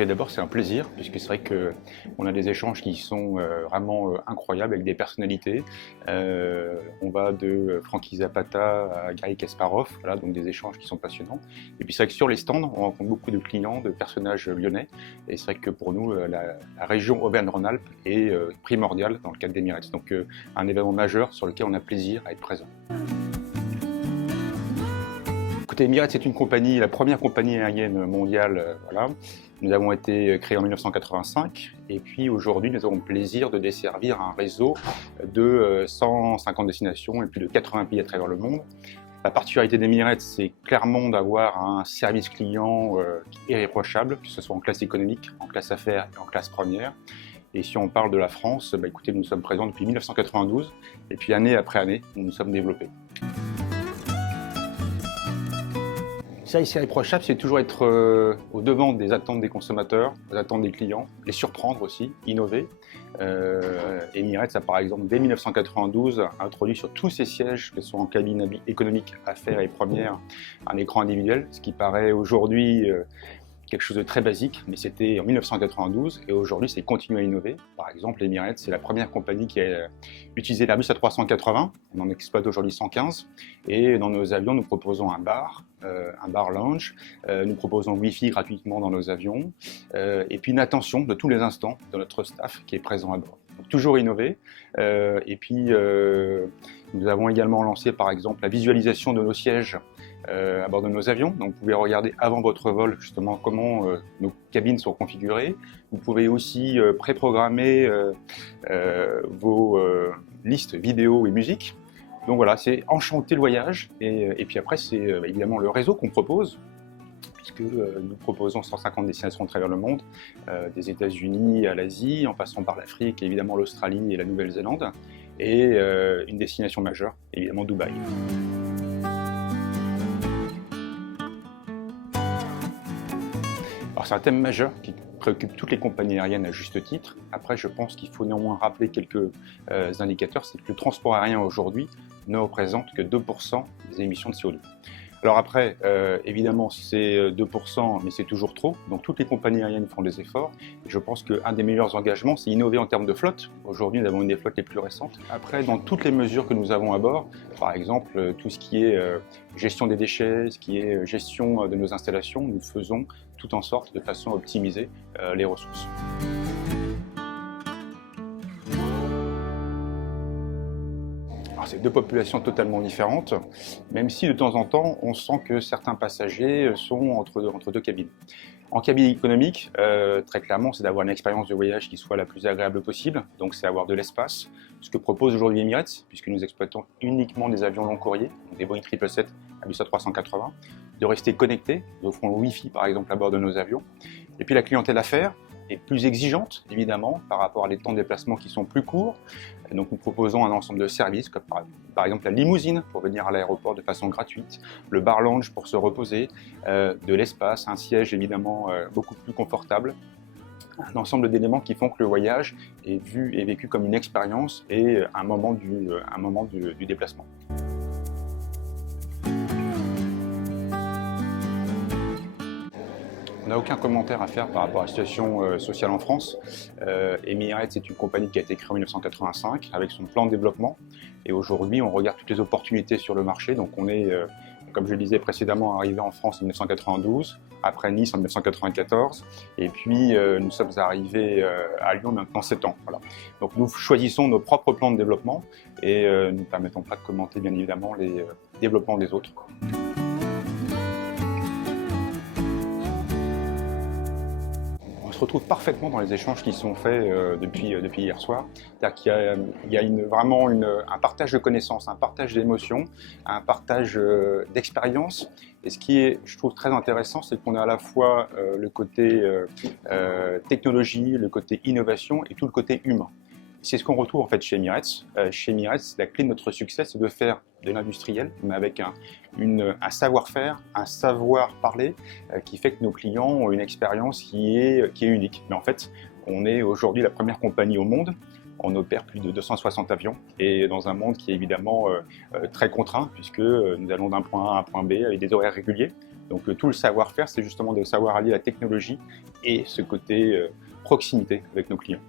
Et d'abord, c'est un plaisir, puisque c'est vrai qu'on a des échanges qui sont vraiment incroyables avec des personnalités. On va de Frankie Zapata à Garry Kasparov, voilà, donc des échanges qui sont passionnants. Et puis c'est vrai que sur les stands, on rencontre beaucoup de clients, de personnages lyonnais. Et c'est vrai que pour nous, la région Auvergne-Rhône-Alpes est primordiale dans le cadre d'Emirates. Donc un événement majeur sur lequel on a plaisir à être présent. Écoutez, Emirates, c'est une compagnie, la première compagnie aérienne mondiale. Voilà. Nous avons été créés en 1985 et puis aujourd'hui, nous avons le plaisir de desservir un réseau de 150 destinations et plus de 80 pays à travers le monde. La particularité d'Emirates, c'est clairement d'avoir un service client irréprochable, que ce soit en classe économique, en classe affaires et en classe première. Et si on parle de la France, écoutez, nous sommes présents depuis 1992 et puis année après année, nous nous sommes développés. Service irréprochable, c'est toujours être au devant des attentes des consommateurs, des attentes des clients, les surprendre aussi, innover. Emirates a par exemple dès 1992 introduit sur tous ses sièges, que ce soit en cabine économique, affaires et première, un écran individuel, ce qui paraît aujourd'hui quelque chose de très basique, mais c'était en 1992 et aujourd'hui c'est continué à innover. Par exemple, Emirates, c'est la première compagnie qui a utilisé l'Airbus A380, on en exploite aujourd'hui 115, et dans nos avions nous proposons un bar lounge, nous proposons Wi-Fi gratuitement dans nos avions, et puis une attention de tous les instants de notre staff qui est présent à bord. Donc, toujours innover, et puis nous avons également lancé par exemple la visualisation de nos sièges à bord de nos avions. Donc vous pouvez regarder avant votre vol justement comment nos cabines sont configurées. Vous pouvez aussi préprogrammer vos listes vidéo et musique. Donc voilà, c'est enchanter le voyage et puis après c'est évidemment le réseau qu'on propose, puisque nous proposons 150 destinations à travers le monde, des États-Unis à l'Asie, en passant par l'Afrique, évidemment l'Australie et la Nouvelle-Zélande, et une destination majeure, évidemment Dubaï. Alors c'est un thème majeur qui préoccupe toutes les compagnies aériennes à juste titre. Après, je pense qu'il faut néanmoins rappeler quelques indicateurs, c'est que le transport aérien aujourd'hui ne représente que 2% des émissions de CO2. Alors après, évidemment, c'est 2%, mais c'est toujours trop. Donc toutes les compagnies aériennes font des efforts. Et je pense qu'un des meilleurs engagements, c'est innover en termes de flotte. Aujourd'hui, nous avons une des flottes les plus récentes. Après, dans toutes les mesures que nous avons à bord, par exemple, tout ce qui est gestion des déchets, ce qui est gestion de nos installations, nous faisons tout en sorte de façon à optimiser les ressources. C'est deux populations totalement différentes, même si de temps en temps, on sent que certains passagers sont entre deux cabines. En cabine économique, très clairement, c'est d'avoir une expérience de voyage qui soit la plus agréable possible, donc c'est avoir de l'espace, ce que propose aujourd'hui Emirates, puisque nous exploitons uniquement des avions long courrier, donc des Boeing 777, Airbus A380, de rester connectés, nous offrons le Wi-Fi par exemple à bord de nos avions, et puis la clientèle affaires est plus exigeante, évidemment, par rapport à des temps de déplacement qui sont plus courts. Et donc nous proposons un ensemble de services, comme par exemple la limousine pour venir à l'aéroport de façon gratuite, le bar lounge pour se reposer, de l'espace, un siège évidemment beaucoup plus confortable, un ensemble d'éléments qui font que le voyage est vu et vécu comme une expérience et un moment du déplacement. On n'a aucun commentaire à faire par rapport à la situation sociale en France. Emirates, c'est une compagnie qui a été créée en 1985 avec son plan de développement. Et aujourd'hui, on regarde toutes les opportunités sur le marché. Donc on est, comme je le disais précédemment, arrivé en France en 1992, après Nice en 1994. Et puis nous sommes arrivés à Lyon maintenant 7 ans. Voilà. Donc nous choisissons nos propres plans de développement et nous ne permettons pas de commenter bien évidemment les développements des autres. On se retrouve parfaitement dans les échanges qui sont faits depuis hier soir. C'est-à-dire qu'il y a vraiment un partage de connaissances, un partage d'émotions, un partage d'expériences. Et ce qui est, je trouve, très intéressant, c'est qu'on a à la fois le côté technologie, le côté innovation et tout le côté humain. C'est ce qu'on retrouve en fait chez Emirates. Chez Emirates, la clé de notre succès, c'est de faire de l'industriel, mais avec un savoir-faire, un savoir-parler qui fait que nos clients ont une expérience qui est unique. Mais en fait, on est aujourd'hui la première compagnie au monde. On opère plus de 260 avions et dans un monde qui est évidemment très contraint puisque nous allons d'un point A à un point B avec des horaires réguliers. Donc tout le savoir-faire, c'est justement de savoir allier la technologie et ce côté proximité avec nos clients.